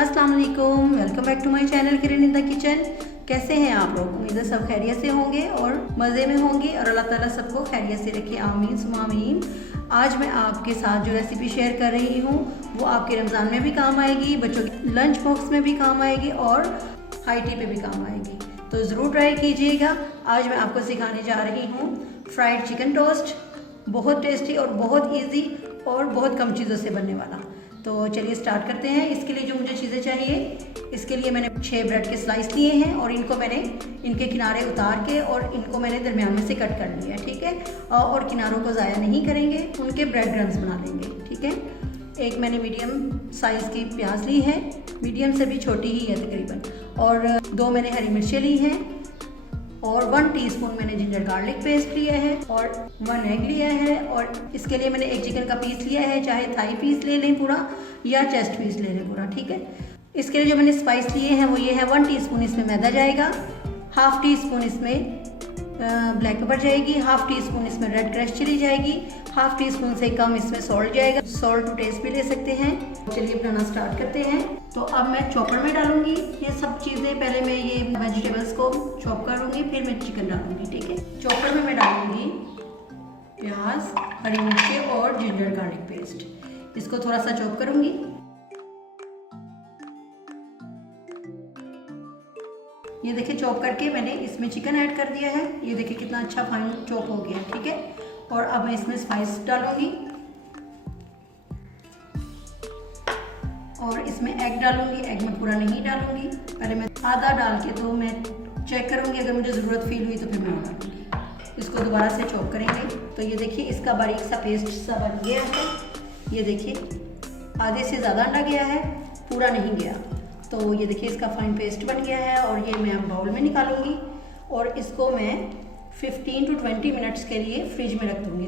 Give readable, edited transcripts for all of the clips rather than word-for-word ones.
अस्सलाम वालेकुम, welcome back to my channel Kiran in the kitchen. कैसे हैं आप लोग? उम्मीद है सब खैरियत से होंगे और मज़े में होंगे और अल्लाह ताला सबको खैरियत से रखे, आमीन सुम्मा आमीन। आज मैं आपके साथ जो रेसिपी शेयर कर रही हूँ वो आपके रमज़ान में भी काम आएगी, बच्चों के लंच बॉक्स में भी काम आएगी और हाई टी पे भी काम आएगी, तो ज़रूर ट्राई कीजिएगा। आज मैं आपको सिखाने जा रही हूँ फ्राइड चिकन टोस्ट, बहुत टेस्टी और बहुत ईजी और बहुत कम चीज़ों से बनने वाला। तो चलिए स्टार्ट करते हैं। इसके लिए जो मुझे चीज़ें चाहिए, इसके लिए मैंने 6 ब्रेड के स्लाइस लिए हैं और इनको मैंने इनके किनारे उतार के और इनको मैंने दरमियान में से कट कर लिया है, ठीक है। और किनारों को ज़ाया नहीं करेंगे, उनके ब्रेड क्रम्स बना लेंगे, ठीक है। एक मैंने मीडियम साइज़ की प्याज ली है, मीडियम से भी छोटी ही है तकरीबन, और 2 मैंने हरी मिर्चें ली हैं और 1 टीस्पून मैंने जिंजर गार्लिक पेस्ट लिया है और 1 एग लिया है। और इसके लिए मैंने एक चिकन का पीस लिया है, चाहे थाई पीस ले लें पूरा या चेस्ट पीस ले लें पूरा, ठीक है। इसके लिए जो मैंने स्पाइस लिए हैं वो ये है 1 टीस्पून इसमें मैदा जाएगा, हाफ टी स्पून इसमें ब्लैक पेपर जाएगी, हाफ टी स्पून इसमें रेड क्रश चिली जाएगी, हाफ टी स्पून से कम इसमें सॉल्ट जाएगा, सॉल्ट टू टेस्ट भी ले सकते हैं। चलिए बनाना स्टार्ट करते हैं। तो अब मैं चॉपर में डालूंगी ये सब चीज़ें, पहले मैं ये वेजिटेबल्स को चॉप करूंगी, फिर मैं चिकन डालूंगी, ठीक है। चॉपर में मैं डालूंगी प्याज, हरी मिर्ची और जिंजर गार्लिक पेस्ट, इसको थोड़ा सा चॉप करूंगी। ये देखिए चॉप करके मैंने इसमें चिकन ऐड कर दिया है, ये देखिए कितना अच्छा फाइन चॉप हो गया, ठीक है। और अब मैं इसमें स्पाइस डालूंगी और इसमें एग डालूंगी। एग मैं पूरा नहीं डालूंगी, पहले मैं आधा डाल के तो मैं चेक करूंगी, अगर मुझे ज़रूरत फील हुई तो फिर मैं डालूंगी। इसको दोबारा से चॉप करेंगे। तो ये देखिए इसका बारीक सा पेस्ट सा बन गया है, ये देखिए आधे से ज़्यादा अंडा गया है, पूरा नहीं गया। तो ये देखिए इसका फाइन पेस्ट बन गया है और ये मैं अब बाउल में निकालूंगी और इसको मैं 15 to 20 मिनट्स के लिए फ्रिज में रख दूँगी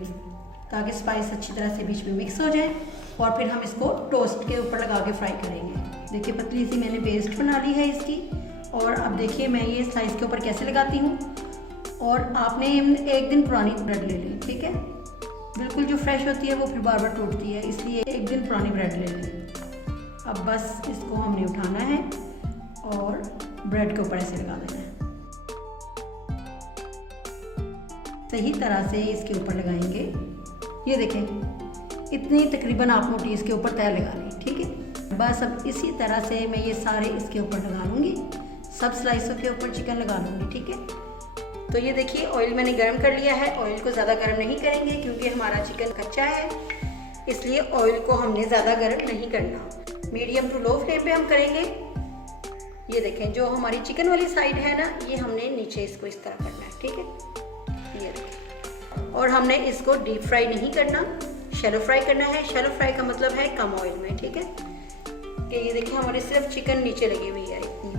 ताकि स्पाइस अच्छी तरह से बीच में मिक्स हो जाए और फिर हम इसको टोस्ट के ऊपर लगा के फ्राई करेंगे। देखिए पतली सी मैंने पेस्ट बना ली है इसकी। और अब देखिए मैं ये स्लाइस के ऊपर कैसे लगाती हूँ। और आपने 1 दिन पुरानी ब्रेड ले ली, ठीक है, बिल्कुल जो फ्रेश होती है वो फिर बार बार टूटती है, इसलिए 1 दिन पुरानी ब्रेड ले ली। अब बस इसको हमने उठाना है और ब्रेड के ऊपर ऐसे लगा देना है, सही तरह से इसके ऊपर लगाएंगे। ये देखें इतनी तकरीबन आप मोटी इसके ऊपर तय लगा लें, ठीक है। बस अब इसी तरह से मैं ये सारे इसके ऊपर लगा लूँगी, सब स्लाइसों के ऊपर चिकन लगा लूँगी, ठीक है। तो ये देखिए ऑयल मैंने गर्म कर लिया है। ऑयल को ज़्यादा गर्म नहीं करेंगे क्योंकि हमारा चिकन कच्चा है, इसलिए ऑयल को हमने ज़्यादा गर्म नहीं करना, मीडियम टू लो फ्लेम पे हम करेंगे। ये देखें जो हमारी चिकन वाली साइड है ना, ये हमने नीचे इसको इस तरह करना है, ठीक है। ये देखें, और हमने इसको डीप फ्राई नहीं करना, शैलो फ्राई करना है। शैलो फ्राई का मतलब है कम ऑयल में, ठीक है। कि ये देखिए हमारी सिर्फ चिकन नीचे लगी हुई है इतनी,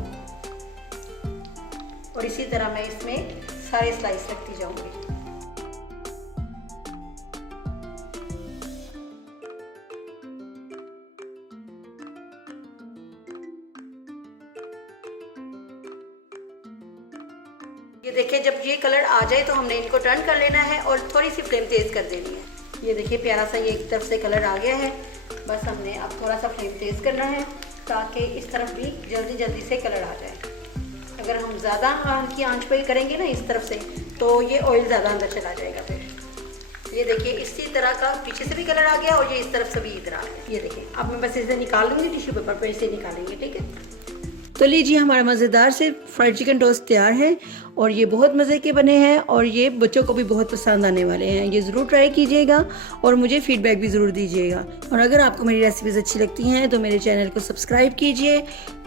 और इसी तरह मैं इसमें सारे स्लाइस रखती जाऊंगी। ये देखिए जब ये कलर आ जाए तो हमने इनको टर्न कर लेना है और थोड़ी सी फ्लेम तेज़ कर देनी है। ये देखिए प्यारा सा ये एक तरफ से कलर आ गया है, बस हमने अब थोड़ा सा फ्लेम तेज़ करना है ताकि इस तरफ भी जल्दी जल्दी से कलर आ जाए। अगर हम ज़्यादा हल्की आंच पे करेंगे ना इस तरफ से, तो ये ऑयल ज़्यादा अंदर चला जाएगा फिर। ये देखिए इसी तरह का पीछे से भी कलर आ गया और ये इस तरफ से भी इधर आ गया। ये देखिए अब मैं बस इसे निकाल लूँगी, टिश्यू पेपर पर इसे निकालेंगे, ठीक है। तो लीजिए हमारा मज़ेदार से फ्राइड चिकन टोस्ट तैयार है और ये बहुत मज़े के बने हैं और ये बच्चों को भी बहुत पसंद आने वाले हैं। ये ज़रूर ट्राई कीजिएगा और मुझे फीडबैक भी ज़रूर दीजिएगा। और अगर आपको मेरी रेसिपीज़ अच्छी लगती हैं तो मेरे चैनल को सब्सक्राइब कीजिए,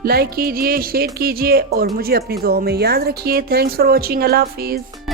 लाइक कीजिए, शेयर कीजिए और मुझे अपनी दुआओं में याद रखिए। Thanks for watching. अल्लाह हाफिज़।